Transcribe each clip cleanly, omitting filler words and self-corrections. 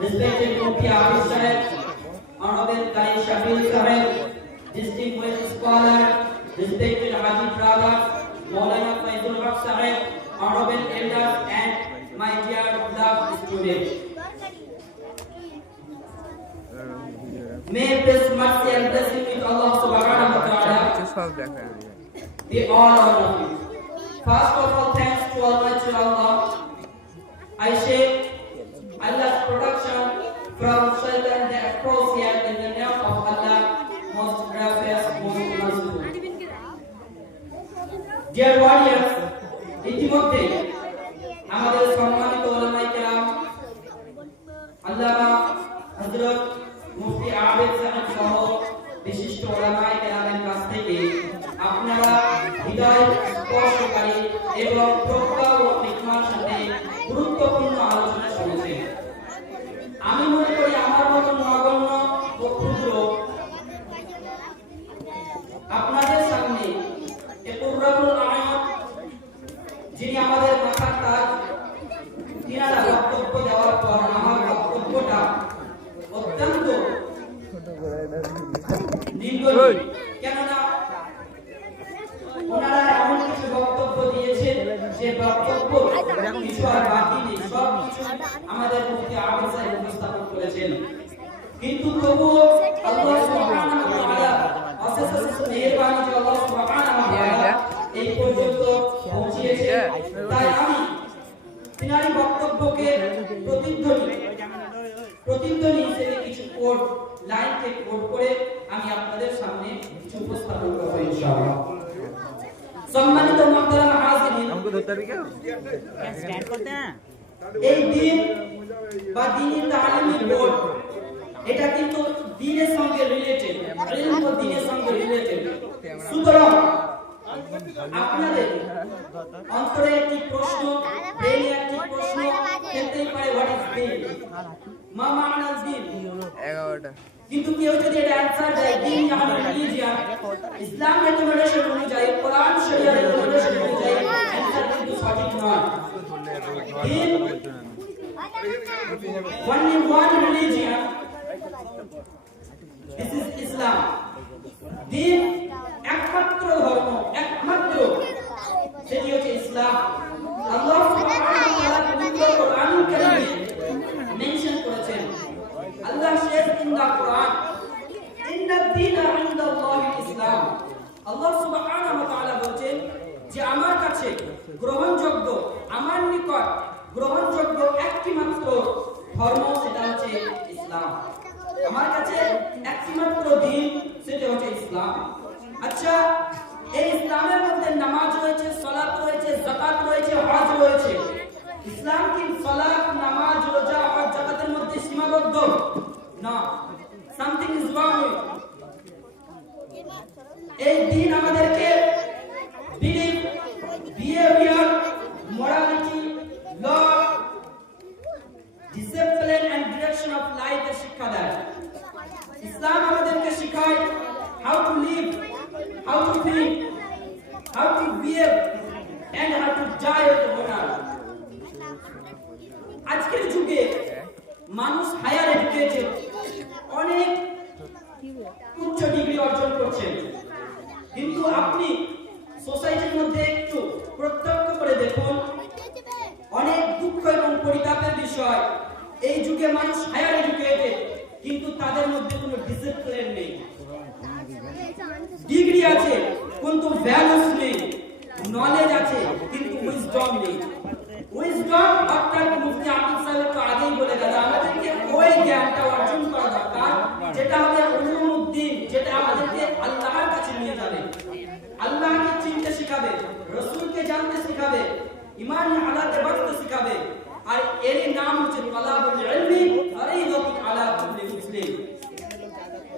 respected Mufti Abid Sahib, Honorable Qari Shafil Sahib, distinguished scholar, respected Haji brother, Maulana Faizul Haq Sahib, honorable elders and my dear beloved students. May peace, mercy and blessing with Allah subhanahu wa ta'ala be all on you. First of all, thanks to Almighty Allah. I share Allah's protection from shaitan that approach here in the name of Allah, most gracious, most merciful. Dear warriors, ইতিমধ্যে আমাদের সম্মানিত উলামায়ে কেরাম আল্লামা হযরত মুফতি আবিদ সাহেব সহ বিশিষ্ট উলামায়ে কেরামের কাছ থেকে আপনারা হৃদয় স্পর্শকারী এবং প্রজ্ঞা ও হিকমার সাথে গুরুত্বপূর্ণ আলোচনা শুনেছেন। আমি মনে করি আমার মতো নগণ্য ও ক্ষুদ্র আপনাদের সামনে এ কুররাতুল আয়াত যিনি আমাদের মাথার তাজ, তিনারা বক্তব্য দেওয়ার পর আমার বক্তব্যটা অত্যন্ত দীর্ঘ, কেননা ওনারা এমন কিছু বক্তব্য দিয়েছেন যে বক্তব্য কিছু আর বাকি নেই, সব কিছু আমাদের মুফতি আবিদ সাহেব উপস্থাপন করেছেন। কিন্তু তবুও আল্লাহ সুবহানাহু ওয়া তাআলা অশেষ মেহেরবানি যে আল্লাহ সুবহানাহু ওয়া তাআলা এই পর্যন্ত পৌঁছিয়েছে, তাই আমি তিনারি বক্তব্যকে প্রতিধ্বনি হিসেবে কিছু কোড লাইনকে কোড করে আমি আপনাদের সামনে কিছু উপস্থাপন করব ইনশাআল্লাহ। সম্মানিত মুহতারাম হাজিরিন, স্ক্যান করতে না এই দিন বা দ্বীনি তালিমি বোর্ড এটা কিন্তু দ্বীনের সঙ্গে রিলেটেড, ইলম ও দ্বীনের সঙ্গে রিলেটেড। সুতরাং আপনাদের অন্তরে একটি প্রশ্ন, ব্রেনে একটি প্রশ্ন খেলতেই পারে, হোয়াট ইজ দ্বীন, মা মা'না দ্বীন। কিন্তু কেউ যদি এটা অ্যানসার দেয় দ্বীন মানে রিলিজিয়ন, ইসলাম রেকমেন্ডেশন অনুযায়ী, কোরআন শরিয়া রেকমেন্ডেশন অনুযায়ী অ্যানসার কিন্তু সঠিক নয়। দ্বীন only one religion, this is Islam. দ্বীন একমাত্র ধর্ম, একমাত্র, সেটি হচ্ছে ইসলাম। আল্লাহ সুবহানাহু ওয়া তাআলা পবিত্র কোরআনুল কারীমে মেনশন করেছেন, আল্লাহ says in the Quran, inna ad-dina 'inda Allahi al-Islam. আল্লাহ সুবহানাহু ওয়া তাআলা বলেন যে আমার কাছে গ্রহণযোগ্য, আমার নিকট গ্রহণযোগ্য একটি মাত্র ধর্ম, সেটা হচ্ছে ইসলাম। আমার কাছে একটি মাত্র দ্বীন, সেটা হচ্ছে ইসলাম। আচ্ছা, এই ইসলামের মধ্যে নামাজ রয়েছে, সালাত রয়েছে, যাকাত রয়েছে, হজ রয়েছে। ইসলাম কি সালাত, নামাজ, রোজা, হজ, যাকাতের মধ্যে সীমাবদ্ধ? না, সামথিং ইজ রং উইথ। এই দ্বীন আমাদেরকে believe, behaviour, morality, law, discipline and direction of life এর শিক্ষা দেয়। ইসলাম আমাদেরকে শেখায় how to live, how to think, how to behave and how to die with honor. আজকের যুগে মানুষ হায়ার এডুকেটেড, অনেক উচ্চ ডিগ্রি অর্জন করছেন, কিন্তু আপনি সোসাইটির মধ্যে একটু প্রত্যক্ষ করে দেখুন, অনেক দুঃখ এবং পরিতাপের বিষয়, এই যুগে মানুষ হায়ার এডুকেটেড কিন্তু তাদের মধ্যে কোনো ডিসিপ্লিন নেই। ডিগ্রি আছে কিন্তু ভ্যালুস নেই, নলেজ আছে কিন্তু উইজডম নেই। উইজডম অর্থাৎ মুফতি আবিদ সাহেব তো আগেই বলে গেল, আমাদেরকে ওই জ্ঞানটা অর্জন করা দরকার যেটা হবে উলুমুদ্দিন, যেটা আমাদেরকে আল্লাহর কাছে নিয়ে যাবে, আল্লাহকে চিনতে শেখাবে, রাসূলকে জানতে শেখাবে, ঈমান আলাতে বাঁচতে শেখাবে। আর এর নাম হচ্ছে তালাবুল ইলমি ফরিদাতুন আলা কুল্লি মুসলিম।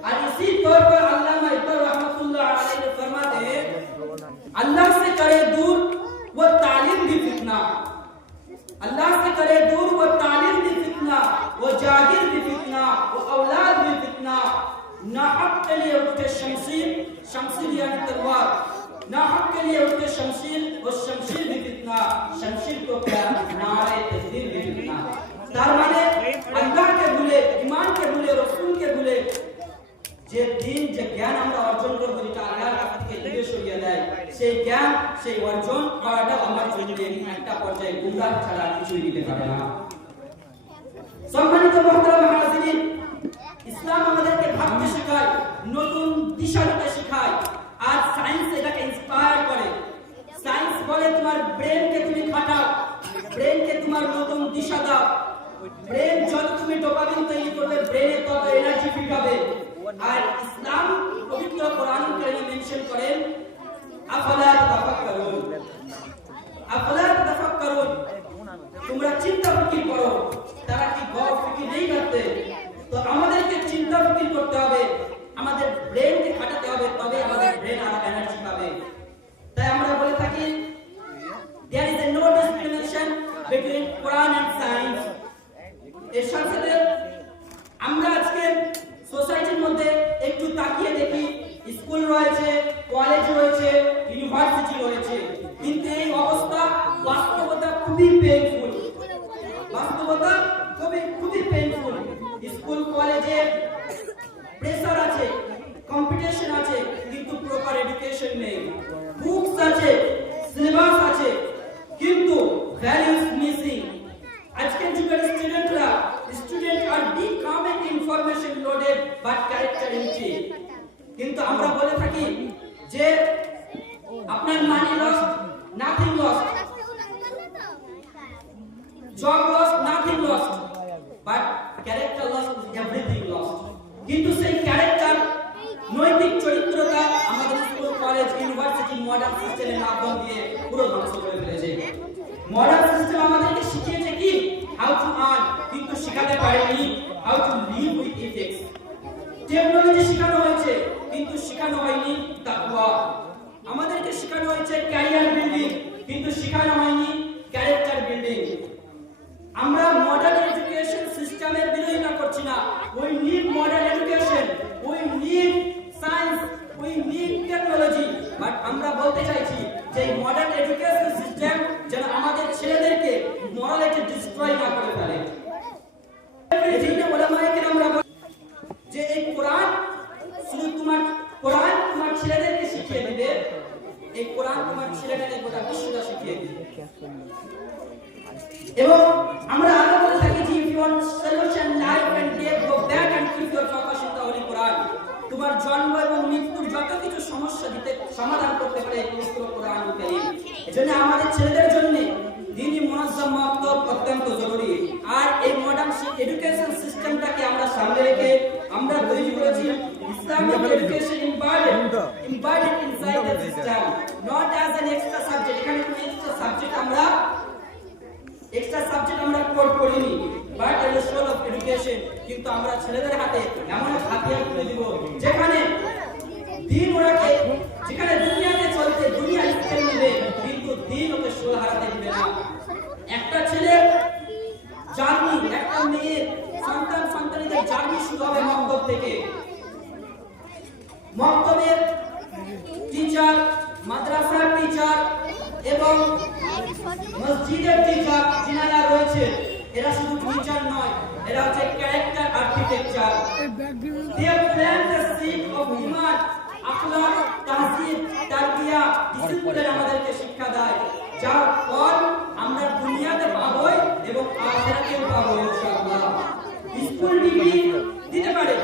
और इसी तौर पर अल्लामा इकबाल रहमतुल्लाह अलैहि ने फरमाते हैं, अल्लाह से करे दूर वो तालीम भी फितना, अल्लाह से करे दूर वो तालीम भी फितना, वो जागिर भी फितना, वो औलाद भी फितना। ना हक के लिए उठे शमशीर, शमशीर यानी तलवार, ना हक के लिए उठे शमशीर, वो शमशीर भी फितना, शमशीर को क्या नारे तकदीर भी फितना। যে দিন যে জ্ঞান আমরা অর্জন করব যেটা আল্লাহর কাছ থেকে দূরে সরিয়ে দেয় সেই জ্ঞান সেই অর্জন করাটা আমার জন্য একটা পর্যায়ে গুমরাহ ছাড়া কিছুই দিতে পারে না। সম্মানিত মুহতারাম হাজিরিন, ইসলাম আমাদেরকে ভাবতে শেখায়, নতুন দিশা দিতে শেখায়। আর সায়েন্স এটাকে ইন্সপায়ার করে। সায়েন্স বলে তোমার ব্রেনকে তুমি খাটাও, ব্রেনকে তোমার নতুন দিশা দাও। ব্রেন যত তুমি ডোপামিন তৈরি করবে ব্রেনে তত এনার্জি ফিট হবে। আর ইসলাম পবিত্র কোরআন কারীমে মেনশন করেন আফালা তাফাক্কারুন, আফালা তাফাক্কারুন, তোমরা চিন্তা ফিকির করো। তারা কি গৌর ফিকির নেই করতে? তো আমাদেরকে চিন্তা ফিকির করতে হবে, আমাদের ব্রেনকে খাটাতে হবে, তবে আমাদের ব্রেন আর এনার্জি পাবে। তাই আমরা বলে থাকি there is a no discrimination between Quran and science। এর সাথে আমরা আজকে সোসাইটির মধ্যে একটু তাকিয়ে দেখি, স্কুল রয়েছে, কলেজ রয়েছে, ইউনিভার্সিটি রয়েছে, কিন্তু এই অবস্থা বাস্তবতা খুবই পেইনফুল, বাস্তবতা খুবই পেইনফুল। স্কুল কলেজে প্রেসার আছে, কম্পিটিশন আছে, কিন্তু প্রপার এডুকেশন নেই। বুকস আছে, সিলেবাস আছে, কিন্তু ভ্যালুস মিসিং। আজকের যুগের student are becoming information loaded but character empty. কিন্তু আমরা বলে থাকি যে আপনার money lost, nothing lost, job lost, nothing lost, but character lost, everything lost. কিন্তু সেই ক্যারেক্টার, নৈতিক চরিত্রটা আমাদের স্কুল কলেজ ইউনিভার্সিটি মডার্ন সিস্টেমের মাধ্যম দিয়ে পুরো ধ্বংস করে ফেলেছে। মডার্ন সিস্টেম আমাদেরকে শিখিয়েছে কি হাউ টু আর্ন, কিন্তু শেখাতে পারেনি how to live with ethics. Technology শেখানো হয়েছে কিন্তু শেখানো হয়নি তাকওয়া। আমাদেরকে শেখানো হয়েছে ক্যারিয়ার বিল্ডিং কিন্তু শেখানো হয়নি ক্যারেক্টার বিল্ডিং। আমরা মডার্ন এডুকেশন সিস্টেমের বিরোধিতা করছি না। We need modern education, we need science, we need technology, but আমরা বলতে চাইছি যে মডার্ন এডুকেশন সিস্টেম যেন আমাদের ছেলেদেরকে মরালিটি ডিস্ট্রয় না করে ফেলে। এজন্য ওলামায়ে কেরামরা যে এই কোরআন শুধু কোরআন তোমার ছেলেদেরকে শিখিয়ে দিবে, এই কোরআন তোমার ছেলেদেরকে গোটা বিশ্বটা শিখিয়ে দিবে। এবং আমরা আরো বলে থাকি যে if you want solution life and death go back and keep your focus in the holy Quran. তোমার জন্ম এবং মৃত্যুর যত কিছু সমস্যা দিতে সমাধান করতে পারে এই পবিত্র কোরআনুল কারীম। এজন্য আমাদের ছেলেদের জন্য দ্বীনি মুনাজ্জাম মাকতাব অত্যন্ত জরুরি। আর এই মডার্ন এডুকেশন সিস্টেমটাকে আমরা সামনে রেখে আমরা তৈরি করেছি Islamic education embedded inside the system, not as an extra subject. এখানে কোনো এক্সট্রা সাবজেক্ট আমরা কোড করিনি, but as a soul of education. কিন্তু আমরা ছেলেদের হাতে এমন এক হাতিয়ার তুলে দিব যেখানে দিন ওরাকে, যেখানে দুনিয়াতে চলতে দুনিয়া স্কেল নেবে কিন্তু দিন ওকে সোল হারাতে দিবে না। একটা ছেলে জার্নি, একটা মেয়ের সন্তানদের জার্নি শুরু হবে মক্তব থেকে। মক্তবের টিচার, মাদ্রাসার টিচার এবং মসজিদের টিচার যিনারা রয়েছে, এরা শুধু টিচার নয়, এরা হচ্ছে character architecture. They plant the seed of iman, আখলাক, তাহজিব, তারবিয়া, ডিসিপ্লিন আমাদেরকে শিক্ষা দেয়, যার ফল আমরা দুনিয়াতে পাবই এবং আখিরাতেও পাবো ইনশাআল্লাহ। স্কুল ডিগ্রি দিতে পারে,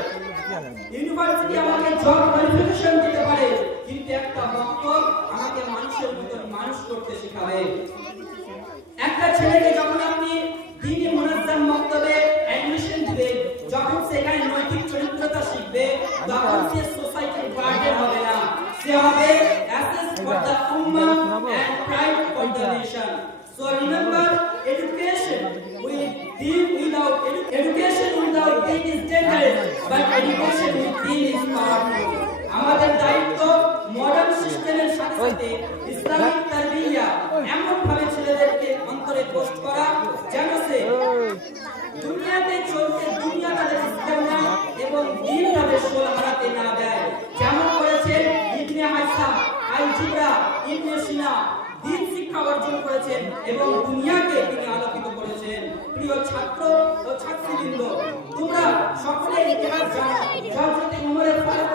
ইউনিভার্সিটি আমাকে জব কোয়ালিফিকেশন দিতে পারে, কিন্তু একটা মক্তব আমাকে মানুষের ভিতর মানুষ করতে শেখাবে। একটা ছেলেকে যখন আপনি দ্বীনি মুনাজ্জাম মক্তবে অ্যাডমিশন দিবেন, যখন সেখানে নৈতিক চরিত্রতা শিখবে, তখন সে সোসাইটির বার্ডেন হবে না, সে হবে অ্যাসেস ফর দ্য উম্মাহ and pride for the nation. So remember, education with deen without education without deen is dangerous, but education with deen is powerful. আমাদের দায়িত্ব মডার্ন সিস্টেমের সাথে সাথে ইসলামিক তারবিয়া এমন ভাবে ছেলেদেরকে অন্তরে পোস্ট করা যেন সে দুনিয়াতে চলতে দুনিয়া তাদের ইসলাম না এবং দ্বীন তাদের সোল হারাতে না দেয়। যেমন করেছেন ইবনে হাইসাম, আল-জিবরা, ইবনে সিনা, দ্বীন শিক্ষা অর্জন করেছেন এবং দুনিয়াকে তিনি আলোকিত করেছেন। প্রিয় ছাত্র ও ছাত্রীবৃন্দ, তোমরা সকলে ইতিহাস জানো, হযরত উমর ফারুক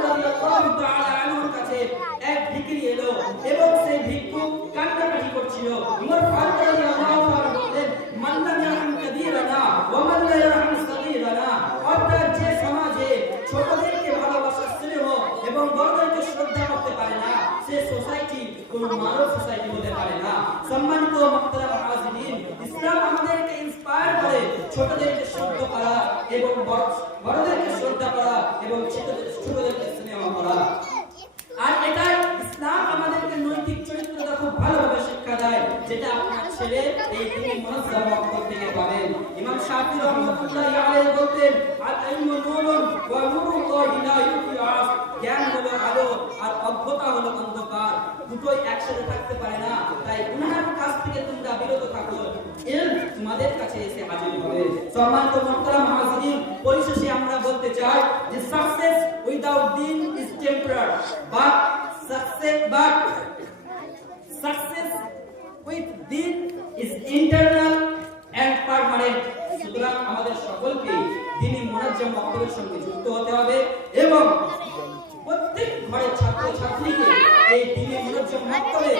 সোসাইটি কোনো মানব সোসাইটি হতে পারে না। সম্মানিত মুহতারাম হাজিরিন, ইসলাম আমাদেরকে ইন্সপায়ার করে ছোটদেরকে শ্রদ্ধা করা এবং বড়দেরকে শ্রদ্ধা করা এবং ছোটদেরকে স্নেহ করা। আর এটা ইসলাম আমাদেরকে নৈতিক চরিত্রটা খুব ভালোভাবে শিক্ষা দেয়, যেটা আপনার ছেলে এই দিনে মুনাজ্জাম অক্ষর থেকে পাবেন। ইমাম শাফি রাহমাতুল্লাহি আলাইহি বলতেন, আল ইলমু নূরুন ওয়া নূরুল্লাহি লা ইউতিআস, জ্ঞান হলো আলো আর অজ্ঞতা হলো অন্ধকার, দুটোই একসাথে থাকতে পারে না। তাই গুনাহের কাছ থেকে তোমরা বিরত থাকো, ইলম তোমাদের কাছে এসে হাজির হবে। সম্মানিত মুহতারাম হাজিরিন, পরিশেষে আমরা বলতে চাই যে সাকসেস উইদাউট দিন is temporary, but success with din is internal and permanent. সুতরাং আমাদের সকলকে দ্বীনি মুনাজ্জাম অক্ষরের সঙ্গে যুক্ত হতে হবে এবং প্রত্যেক ঘরের ছাত্র ছাত্রীকে এই দ্বীনি মুনাজ্জাম অক্ষরে